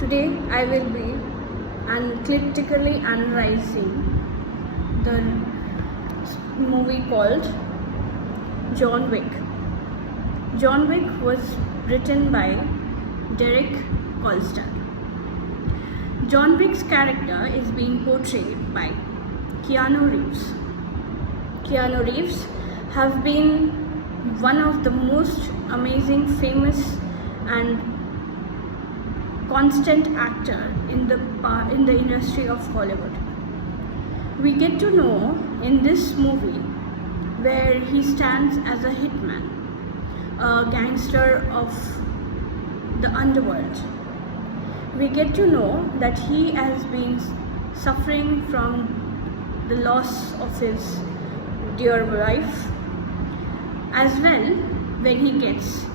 Today I will be critically analyzing the movie called John Wick. John Wick was written by Derek Kolstad. John Wick's character is being portrayed by Keanu Reeves. Keanu Reeves have been one of the most amazing, famous and constant actor in the industry of Hollywood. We get to know in this movie where he stands as a hitman, a gangster of the underworld. We get to know that he has been suffering from the loss of his dear wife, as well when he gets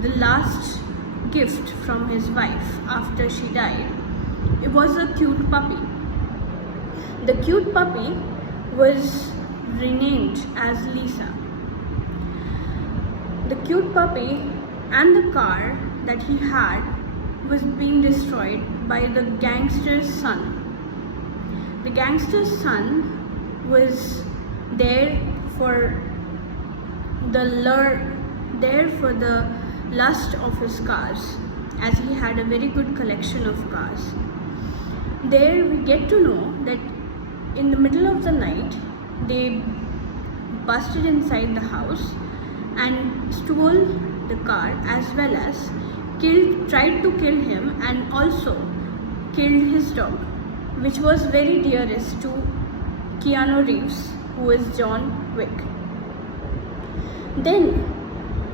the last gift from his wife after she died. It was a cute puppy. The cute puppy was renamed as Lisa. The cute puppy and the car that he had was being destroyed by the gangster's son. The gangster's son was there for the lust of his cars, as he had a very good collection of cars. There we get to know that in the middle of the night they busted inside the house and stole the car, as well as tried to kill him and also killed his dog, which was very dearest to Keanu Reeves, who is John Wick. Then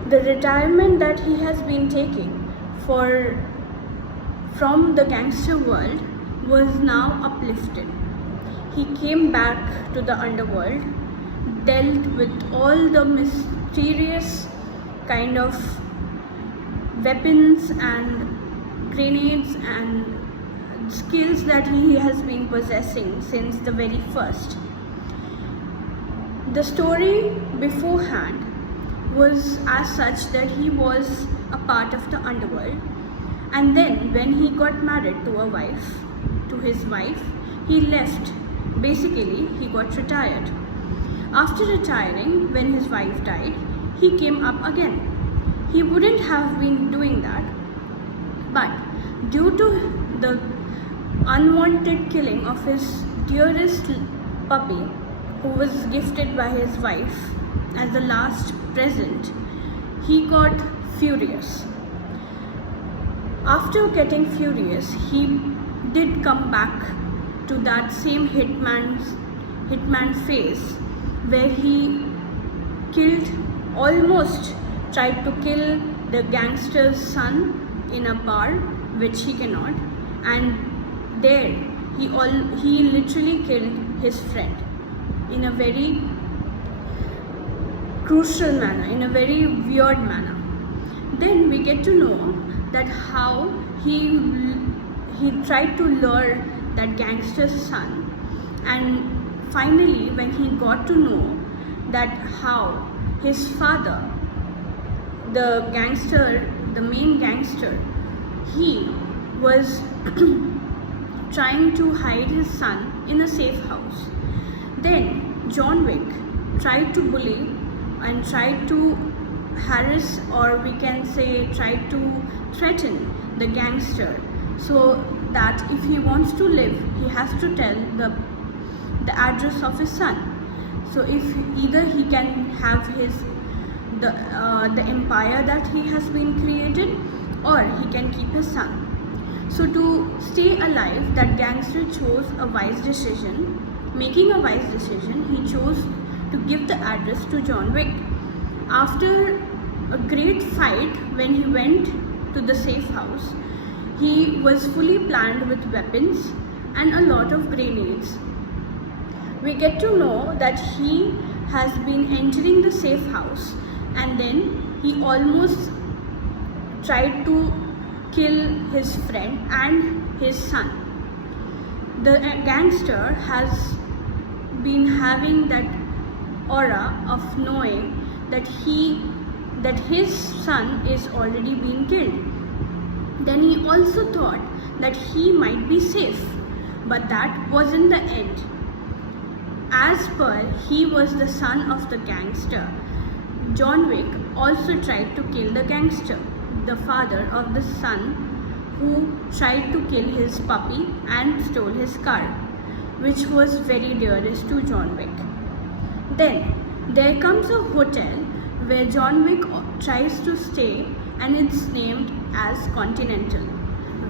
the retirement that he has been taking from the gangster world was now uplifted. He came back to the underworld, dealt with all the mysterious kind of weapons and grenades and skills that he has been possessing since the very first. The story beforehand was as such that he was a part of the underworld, and then when he got married to his wife, he left. Basically, he got retired. After retiring, when his wife died, he came up again. He wouldn't have been doing that, but due to the unwanted killing of his dearest puppy, who was gifted by his wife as the last present, he got furious. After getting furious, he did come back to that same hitman phase, where he almost tried to kill the gangster's son in a bar, which he cannot, and there he literally killed his friend in a very crucial manner, in a very weird manner. Then we get to know that how he tried to lure that gangster's son, and finally when he got to know that how his father, the main gangster, he was trying to hide his son in a safe house. Then John Wick tried to bully and tried to harass, or we can say tried to threaten the gangster, so that if he wants to live, he has to tell the address of his son. So if either he can have the empire that he has been created, or he can keep his son. So to stay alive, that gangster chose a wise decision. Making a wise decision, he chose to give the address to John Wick. After a great fight, when he went to the safe house, he was fully planned with weapons and a lot of grenades. We get to know that he has been entering the safe house, and then he almost tried to kill his friend and his son. The gangster has been having that aura of knowing that his son is already being killed. Then he also thought that he might be safe. But that wasn't the end. As per he was the son of the gangster, John Wick also tried to kill the gangster, the father of the son who tried to kill his puppy and stole his car, which was very dearest to John Wick. Then there comes a hotel where John Wick tries to stay, and it's named as Continental,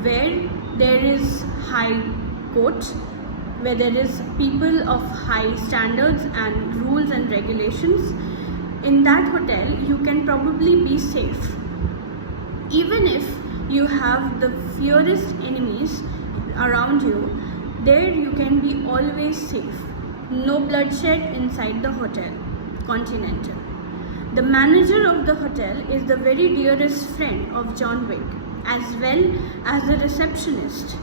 where there is high court, where there is people of high standards and rules and regulations. In that hotel you can probably be safe. Even if you have the fiercest enemies around you, there you can be always safe. No bloodshed inside the hotel, Continental. The manager of the hotel is the very dearest friend of John Wick, as well as the receptionist.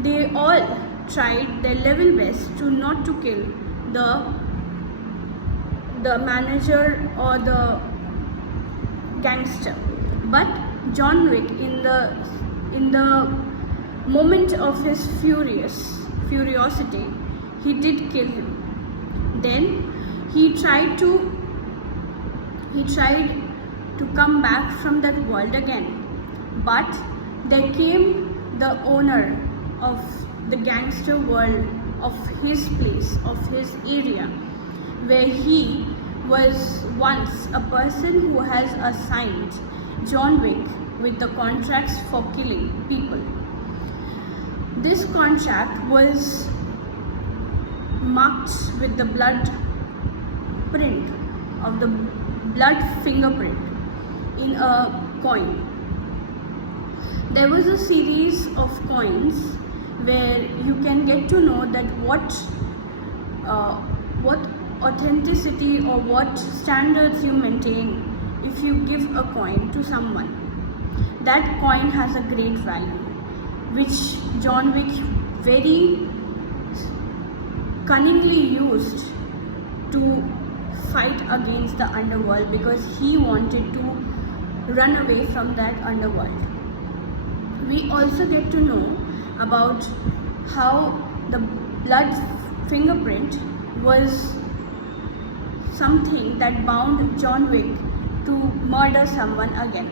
They all tried their level best to not to kill the manager or the gangster. But John Wick, in the moment of his furiosity, he did kill him. Then he tried to come back from that world again. But there came the owner of the gangster world, of his place, of his area, where he was once a person who has assigned John Wick with the contracts for killing people. This contract was marked with the blood print of the blood fingerprint in a coin. There was a series of coins where you can get to know that what authenticity or what standards you maintain if you give a coin to someone. That coin has a great value, which John Wick very cunningly used to fight against the underworld, because he wanted to run away from that underworld. We also get to know about how the blood fingerprint was something that bound John Wick to murder someone again.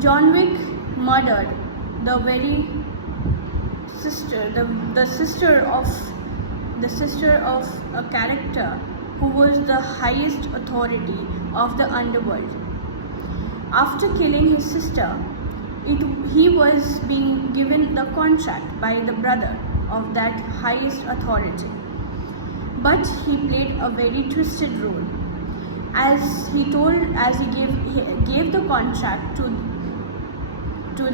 John Wick murdered the very sister, the sister of a character who was the highest authority of the underworld. After killing his sister, he was being given the contract by the brother of that highest authority. But he played a very twisted role, as he gave the contract to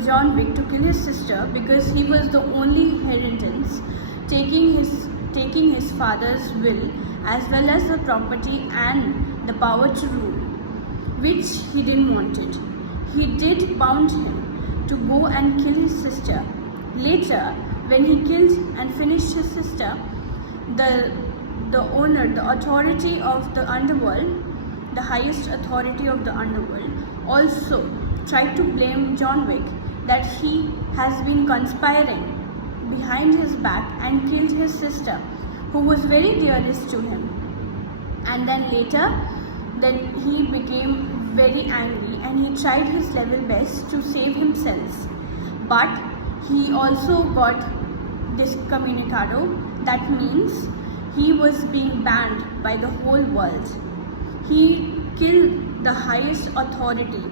John Wick to kill his sister, because he was the only inheritance, taking his father's will as well as the property and the power to rule, which he didn't want it. He did bound him to go and kill his sister. Later, when he killed and finished his sister, the owner, the authority of the underworld, the highest authority of the underworld, also tried to blame John Wick that he has been conspiring behind his back and killed his sister, who was very dearest to him. And then later, he became very angry and he tried his level best to save himself. But he also got discommunicado. That means he was being banned by the whole world. He killed the highest authority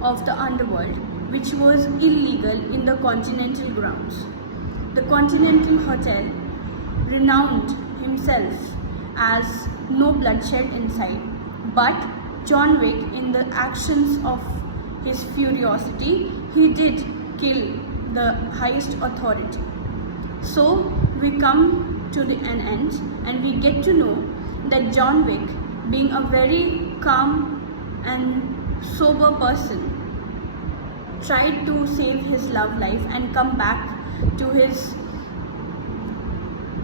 of the underworld, which was illegal in the Continental grounds. The Continental Hotel renowned himself as no bloodshed inside, but John Wick, in the actions of his furiosity, he did kill the highest authority. So we come to an end and we get to know that John Wick, being a very calm and sober person, tried to save his love life and come back to his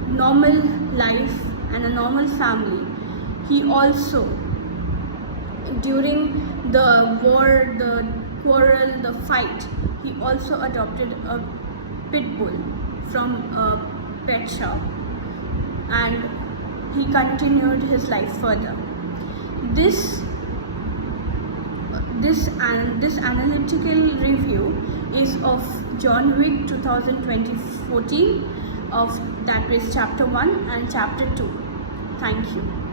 normal life and a normal family. He also, during the war, the quarrel, the fight, he also adopted a pit bull from a pet shop, and he continued his life further. This analytical review is of John Wick 2014, of that is chapter 1 and chapter 2. Thank you.